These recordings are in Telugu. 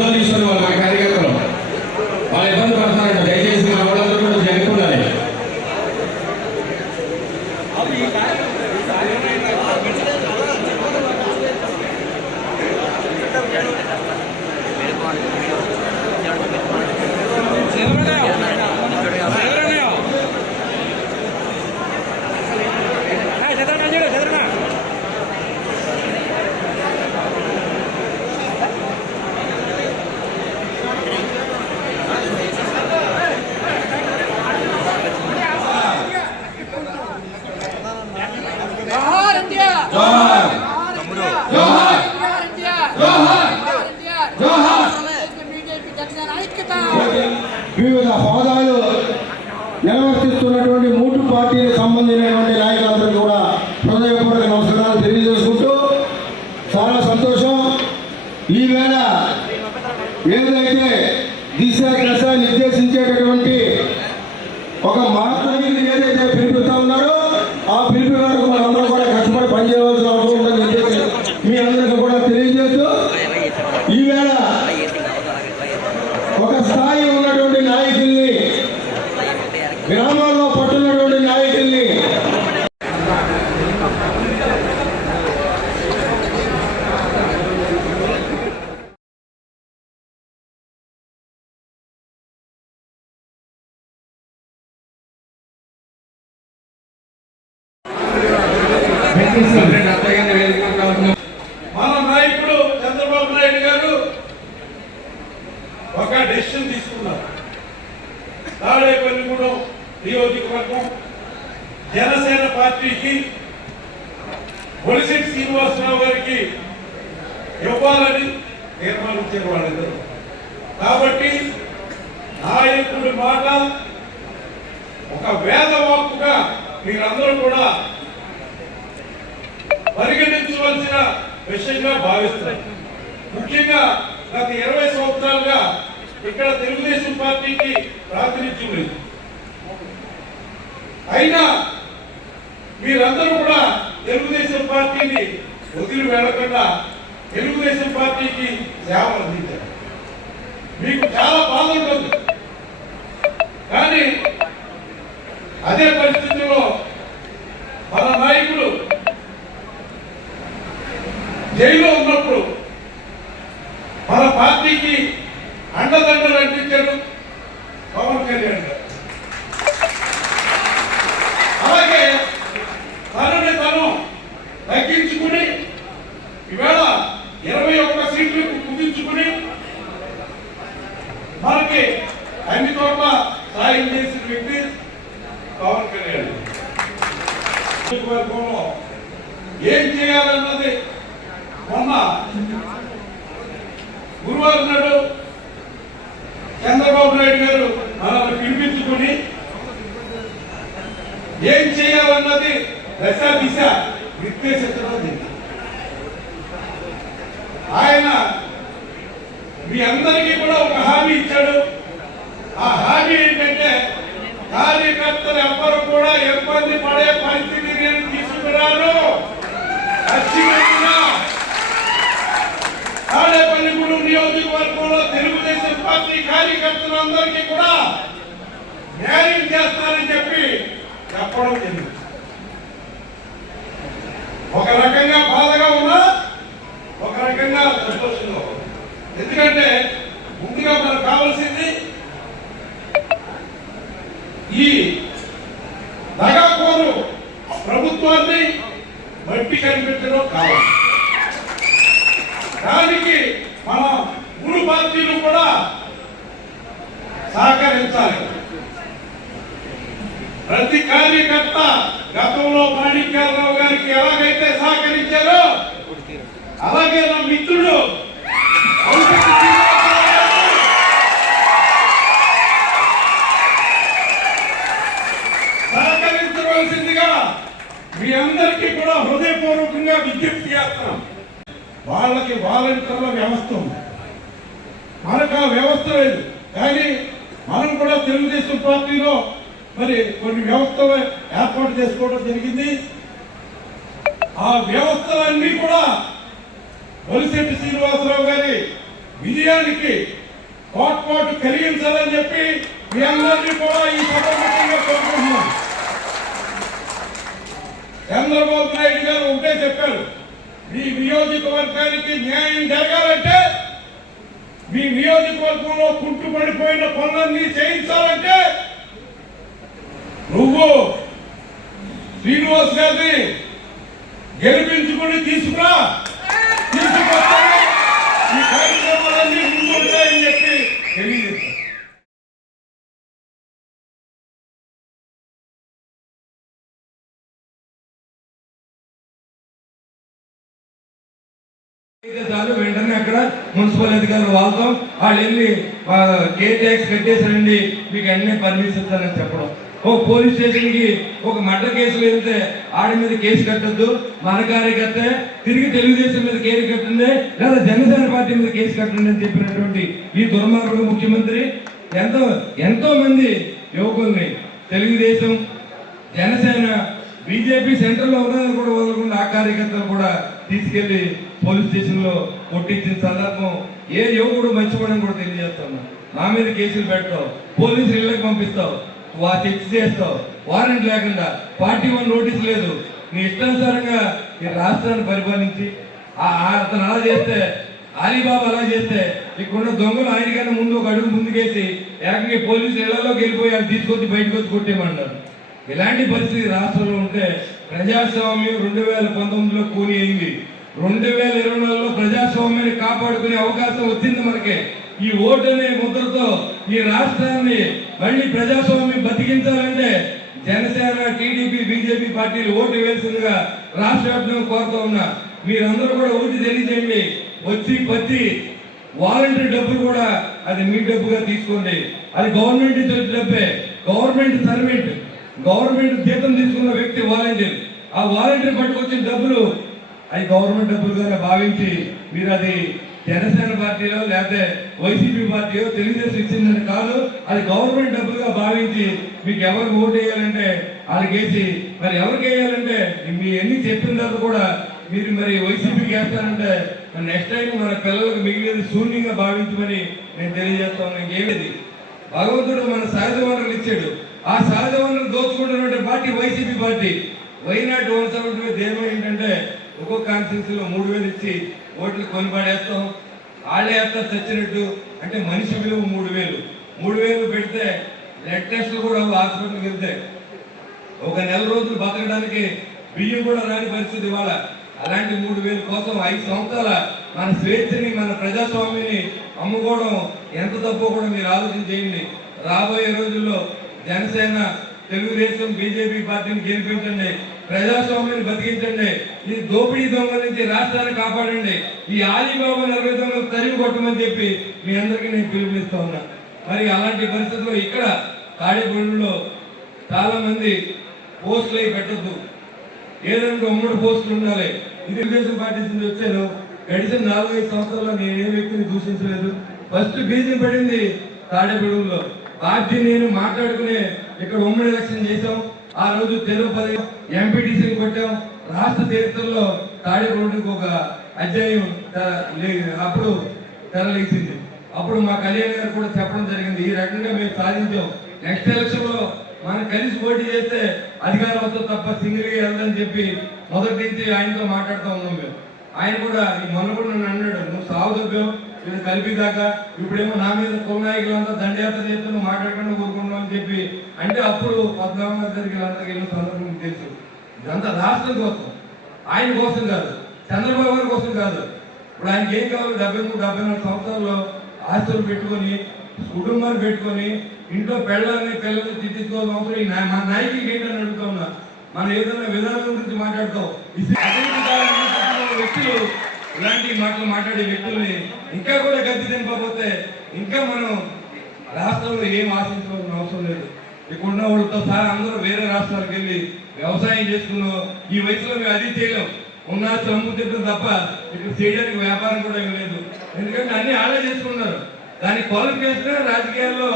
ఫోటోలు తీసుకొని వాళ్ళ కార్యకర్తలు వాళ్ళ ఇబ్బంది పడుతున్నారంట. దయచేసి మన వాళ్ళందరూ కూడా జరుగుతున్నారు. వివిధ హోదాలు నిర్వర్తిస్తున్నటువంటి మూడు పార్టీలకు సంబంధించినటువంటి నాయకులందరికీ కూడా హృదయపూర్వక నమస్కారాలు తెలియజేసుకుంటూ చాలా సంతోషం. ఈవేళ ఏదైతే దిశ దశ నిర్దేశించేటటువంటి ఒక మార్గానికి ఏదైతే పిలుపుతా ఉన్నారో ఆ పిలుపు వరకు మనందరూ కూడా కష్టపడి పనిచేయవలసిన అవసరం ఉందని చెప్పేసి మీ అందరికీ కూడా తెలియజేస్తూ ఈవేళ ఒక స్థాయి ఉన్నటువంటి నాయకుల్ని, గ్రామాల్లో పట్టున్నటువంటి నాయకుల్ని మన నాయకుడు చంద్రబాబు నాయుడు గారు ఒక డెసిషన్ తీసుకున్నారు. తాడేపల్లిగూడెం నియోజకవర్గం జనసేన పార్టీకి బొలిశెట్టి శ్రీనివాసరావు గారికి ఇవ్వాలని తీర్మానించారు వాళ్ళిద్దరు. కాబట్టి నాయకుడి మాట ఒక వేదవాక్కుగా మీరందరూ కూడా పరిగణించవలసిన విషయంగా భావిస్తారు. ముఖ్యంగా గత 20 సంవత్సరాలుగా ఇక్కడ తెలుగుదేశం పార్టీకి ప్రాతినిధ్యం లేదు. అయినా మీరందరూ కూడా తెలుగుదేశం పార్టీని వదిలి వెళ్ళకుండా తెలుగుదేశం పార్టీకి సేవలు అందించారు. మీకు చాలా బాధ ఉంటుంది. కానీ అదే పరిస్థితుల్లో మన నాయకుడు జైల్లో ఉన్నప్పుడు మన పార్టీకి అండదండలు అందించాడు పవన్ కళ్యాణ్ గారు. అలాగే తనని తను తగ్గించుకుని ఈవేళ 21 సీట్లకు కుదించుకుని మనకి అన్ని చోట్ల సాయం చేసిన వ్యక్తి పవన్ కళ్యాణ్. ఏం చేయాలన్నది మొన్న గురువారం నాడు చంద్రబాబు నాయుడు గారు మనల్ని పిలిపించుకుని ఏం చేయాలన్నది దశ దిశ నిర్దేశించడం జరిగింది. ఆయన మీ అందరికీ కూడా ఒక హామీ ఇచ్చాడు. ఆ హామీ ఏంటంటే కార్యకర్తలు ఎవ్వరు కూడా ఇబ్బంది పడే పరిస్థితి నేను తీసుకురాను. ఖచ్చితంగా తాడేపల్లిగూడెం నియోజకవర్గంలో తెలుగుదేశం పార్టీ కార్యకర్తలందరికీ కూడా న్యాయం చేస్తారని చెప్పి చెప్పడం జరిగింది. ఒక రకంగా బాధగా ఉన్నా ఒక రకంగా సంతోషంగా ఉన్నా. ఎందుకంటే ముందుగా మనకు కావాల్సింది ఈ దగాకోరు ప్రభుత్వాన్ని మట్టి కనిపించడం కావాలి. దానికి మన మూడు పార్టీలు కూడా సహకరించాలి. ప్రతి కార్యకర్త గతంలో మాణిక్యాలరావు గారికి ఎలాగైతే సహకరించారో అలాగే నా మిత్రుడు సహకరించవలసిందిగా మీ అందరికీ కూడా హృదయపూర్వకంగా విజ్ఞప్తి చేస్తున్నాం. వాళ్ళకి వాలంటీర్ల వ్యవస్థ ఉంది, మనకు ఆ వ్యవస్థ లేదు. కానీ మనం కూడా తెలుగుదేశం పార్టీలో మరి కొన్ని వ్యవస్థలు ఏర్పాటు చేసుకోవడం జరిగింది. ఆ వ్యవస్థలన్నీ కూడా బొలిశెట్టి శ్రీనివాసరావు గారి విజయానికి తోడ్పాటు కలిగించాలని చెప్పి మీ అందరినీ కూడా ఈ సభాముఖంగా కోరుకుంటున్నాం. చంద్రబాబు నాయుడు గారు ఒకటే చెప్పారు, మీ నియోజకవర్గానికి న్యాయం జరగాలంటే, మీ నియోజకవర్గంలో కుంటుపడిపోయిన పనులన్నీ చేయించాలంటే నువ్వు శ్రీనివాస్ గారిని గెలిపించుకుని తీసుకురా, తీసుకొస్తే ఈ కార్యక్రమాలన్నీ ముందుంటాయని చెప్పి తెలియజేశారు. చాలు వెంటనే అక్కడ మున్సిపల్ అధికారులు వాళ్ళతో వాళ్ళు వెళ్ళి కేర్ ట్యాక్స్ కట్టేసారండి, మీకు అన్ని పర్మిషన్ ఇస్తారని చెప్పడం. ఓ పోలీస్ స్టేషన్ కి ఒక మర్డర్ కేసులు వెళ్తే ఆడి మీద కేసు కట్టద్దు, మన కార్యకర్త తిరిగి తెలుగుదేశం మీద కేసు కట్టండి లేదా జనసేన పార్టీ మీద కేసు కట్టండి అని చెప్పినటువంటి ఈ దుర్మార్గుడు ముఖ్యమంత్రి ఎంతో మంది యువకుల్ని తెలుగుదేశం, జనసేన, బీజేపీ సెంట్రల్ లో ఉన్నదని కూడా వదలకుండా ఆ కార్యకర్తలు కూడా తీసుకెళ్లి పోలీస్ స్టేషన్ లో కొట్టించిన సందర్భం ఏ యువకుడు మంచివాడని కూడా తెలియజేస్తాను. నా మీద కేసులు పెడతావు, పోలీసులు ఇళ్ళకి పంపిస్తావు, చెక్ చేస్తావు, వారెంట్ లేకుండా, పార్టీ 1 నోటీస్ లేదు, నీ ఇష్టానుసారంగా ఈ రాష్ట్రాన్ని పరిపాలించి అతను అలా చేస్తే, అలీబాబా అలా చేస్తే ఇక్కడున్న దొంగలు ఆయనకన్నా ముందు ఒక అడుగు ముందుకేసి ఏకంగా పోలీసులు ఇళ్లలోకి వెళ్ళిపోయి వాళ్ళు తీసుకొచ్చి బయటకు వచ్చి కొట్టేయమన్నారు. ఇలాంటి పరిస్థితి రాష్ట్రంలో ఉంటే ప్రజాస్వామ్యం 2019లో కూలి అయింది. 2024లో ప్రజాస్వామ్యాన్ని కాపాడుకునే అవకాశం వచ్చింది మనకి. ఈ ఓటు అనే ముద్రతో ఈ రాష్ట్రాన్ని మళ్ళీ ప్రజాస్వామ్యం బతికించాలంటే జనసేన, టీడీపీ, బీజేపీ పార్టీలు ఓటు వేయాల్సిందిగా రాష్ట్ర వ్యాప్తంగా కోరుతూ ఉన్నా. మీరందరూ కూడా ఓటు తెలియజేయండి. వచ్చి ప్రతి వాలంటరీ డబ్బులు కూడా అది మీ డబ్బుగా తీసుకోండి. అది గవర్నమెంట్ నుంచి వచ్చే డబ్బే. గవర్నమెంట్ సర్వెంట్, గవర్నమెంట్ జీతం తీసుకున్న వ్యక్తి వాలంటీర్. ఆ వాలంటీర్ పట్టుకొచ్చిన డబ్బులు అది గవర్నమెంట్ డబ్బులుగానే భావించి మీరు అది జనసేన పార్టీలో లేకపోతే వైసీపీ పార్టీలో తెలుగుదేశం ఇచ్చిందని కాదు, అది గవర్నమెంట్ డబ్బులుగా భావించి మీకు ఎవరికి ఓటు వేయాలంటే వాళ్ళకి వేసి, మరి ఎవరికి వేయాలంటే మీ ఎన్ని చెప్పిన తర్వాత కూడా మీరు మరి వైసీపీకి వేస్తారంటే నెక్స్ట్ టైం మన పిల్లలకు మిగిలినది శూన్యంగా భావించమని నేను తెలియజేస్తాను. ఇంకేమిది భగవంతుడు మన సహజ వనరులు ఇచ్చాడు, ఆ సహజ వనరులు దోచుకుంటున్న పార్టీ వైసీపీ పార్టీ. వైనాడు 170 దేమో ఏంటంటే ఒక్కొక్క కాన్స్టిట్యూన్సీలో 3000 ఇచ్చి ఓట్లు కొనిపడేస్తాం, వాళ్ళే వేస్తారు చచ్చినట్టు. అంటే మనిషి విలువ 3000 పెడితే బ్లడ్ టెస్టులు కూడా హాస్పిటల్కి వెళ్తే ఒక నెల రోజులు బతకడానికి బియ్యం కూడా రాని పరిస్థితి ఇవాళ. అలాంటి 3000 కోసం 5 సంవత్సరాల మన స్వేచ్ఛని, మన ప్రజాస్వామ్యాన్ని అమ్ముకోవడం ఎంత తప్పో కూడా మీరు ఆలోచన చేయండి. రాబోయే రోజుల్లో జనసేన, తెలుగుదేశం, బీజేపీ పార్టీని గెలిపించండి, ప్రజాస్వామ్యాన్ని బతికించండి, ఈ దోపిడీ దొంగల నుంచి రాష్ట్రాన్ని కాపాడండి, ఈ ఆలీబాబా 40 దొంగలు తరిమి కొట్టమని చెప్పి మీ అందరికీ నేను పిలుపునిస్తా ఉన్నా. మరి అలాంటి పరిస్థితుల్లో ఇక్కడ తాడేపల్లిలో చాలా మంది పోస్టులు అవి పెట్టద్దు, ఏదైనా 3 పోస్టులు ఉండాలి. ఇది తెలుగుదేశం పార్టీ నుంచి వచ్చాను, గడిచిన 4-5 సంవత్సరాల్లో నేను ఏ వ్యక్తిని దూషించలేదు. ఫస్ట్ బీజం పడింది తాడేపల్లిలో. పార్టీ నేను మాట్లాడుకునే ఇక్కడ ఉమ్మడి ఎలక్షన్ చేసాం. ఆ రోజు తిరుపతి ఎంపీటీసీని కొట్టాం. రాష్ట్ర చరిత్రలో తాడేపల్లికి ఒక అధ్యాయం అప్పుడు తెరలేసింది. అప్పుడు మా కళ్యాణ్ గారు కూడా చెప్పడం జరిగింది, ఈ రకంగా మేము సాధించాం, నెక్స్ట్ ఎలక్షన్ లో మనం కలిసి పోటీ చేస్తే అధికారంతో తప్ప సింగిల్గా వెళ్ళదని చెప్పి మొదటి నుంచి ఆయనతో మాట్లాడుతూ ఉన్నాం మేము. ఆయన కూడా మొన్న కూడా నన్ను అన్నాడు, నువ్వు సాగు దొబ్బావు ఇది కలిపిదాకా, ఇప్పుడేమో నా మీద కులనాయకులంతా దండయాత్ర చేస్తే నువ్వు మాట్లాడకుండా కోరుకున్నావు అని చెప్పి అంటే అప్పుడు పద్మనాభ గారికి అందరికి వెళ్ళిన సందర్భం తెలుసు. ఇదంతా రాష్ట్రం కోసం, ఆయన కోసం కాదు, చంద్రబాబు గారి కోసం కాదు. ఇప్పుడు ఆయనకి ఏం కావాలి? 73-74 సంవత్సరాల్లో ఆస్తులు పెట్టుకొని, కుటుంబాన్ని పెట్టుకొని, ఇంట్లో పిల్లల్ని తీర్చుకోవాల్సిన అవసరం మన నాయకులకి ఏంటని అడుగుతా ఉన్నా. మనం ఏదైనా విధానం గురించి మాట్లాడతాం, వ్యక్తులు ఇలాంటి మాటలు మాట్లాడే వ్యక్తుల్ని ఇంకా కూడా గద్దె దింపకపోతే ఇంకా మనం రాష్ట్రంలో ఏం ఆశించాల్సిన అవసరం లేదు. ఇక్కడ ఉన్న వాళ్ళతో సహా అందరూ వేరే రాష్ట్రాలకు వెళ్ళి వ్యవసాయం చేసుకున్నాం. ఈ వయసులో మేము అది చేయలేం, ఉన్న చంపు తిట్టడం తప్ప ఇక్కడ చేయడానికి వ్యాపారం కూడా ఏం లేదు. ఎందుకంటే అన్ని ఆడే చేసుకున్నారు. దాని క్వాలిఫికేషన్ రాజకీయాల్లో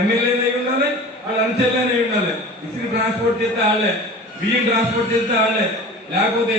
ఎమ్మెల్యేలు అయి ఉండాలి, వాళ్ళు అనుచరులనే ఉండాలి. ఇసుక ట్రాన్స్పోర్ట్ చేస్తే వాళ్ళే, బియ్యం ట్రాన్స్పోర్ట్ చేస్తే వాళ్ళే, లేకపోతే